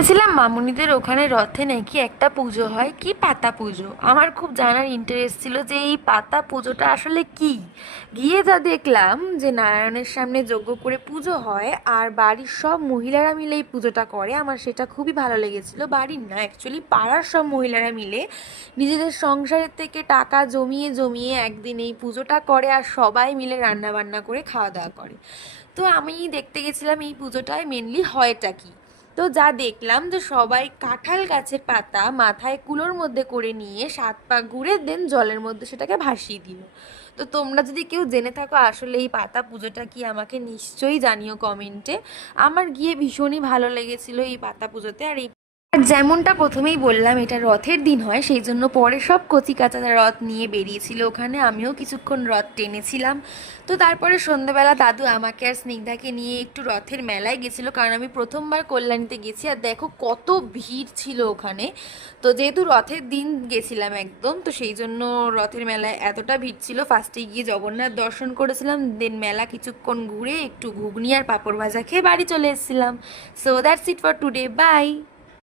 শুনেছিলাম মামুনিদের ওখানে রথে নাকি একটা পুজো হয়, কি পাতা পুজো। আমার খুব জানার ইন্টারেস্ট ছিল যে এই পাতা পুজোটা আসলে কি। গিয়ে যা দেখলাম যে নারায়ণের সামনে যজ্ঞ করে পুজো হয় আর বাড়ির সব মহিলারা মিলে এই পুজোটা করে, আমার সেটা খুবই ভালো লেগেছিল। বাড়ির না, অ্যাকচুয়ালি পাড়ার সব মহিলারা মিলে নিজেদের সংসারের থেকে টাকা জমিয়ে জমিয়ে একদিন এই পুজোটা করে আর সবাই মিলে রান্না বান্না করে খাওয়া দাওয়া করে। তো আমি দেখতে গেছিলাম এই পুজোটায় মেনলি হয়টা কি। তো যা দেখলাম যে সবাই কাঁঠাল গাছের পাতা মাথায় কুলোর মধ্যে করে নিয়ে 7 পা ঘুরে দেন জলের মধ্যে সেটাকে ভাসিয়ে দিল। তো তোমরা যদি কেউ জেনে থাকো আসলে এই পাতা পুজোটা কি, আমাকে নিশ্চয়ই জানিও কমেন্টে। আমার গিয়ে ভীষণই ভালো লেগেছিল এই পাতা পুজোতে। আর যেমনটা প্রথমেই বললাম, এটা রথের দিন হয়, সেই জন্য পরে সব কচি কাঁচা রথ নিয়ে বেরিয়েছিল ওখানে, আমিও কিছুক্ষণ রথ টেনেছিলাম। তো তারপরে সন্ধ্যেবেলা দাদু আমাকে আর স্নিগ্ধাকে নিয়ে একটু রথের মেলায় গেছিলো, কারণ আমি প্রথমবার কল্যাণীতে গেছি। আর দেখো কত ভিড় ছিল ওখানে। তো যেহেতু রথের দিন গেছিলাম একদম, তো সেই জন্য রথের মেলায় এতটা ভিড় ছিল। ফার্স্টে গিয়ে জগন্নাথ দর্শন করেছিলাম, দেন মেলা কিছুক্ষণ ঘুরে একটু ঘুগনি আর পাঁপড় ভাজা খেয়ে বাড়ি চলে এসেছিলাম। So that's it for today, by.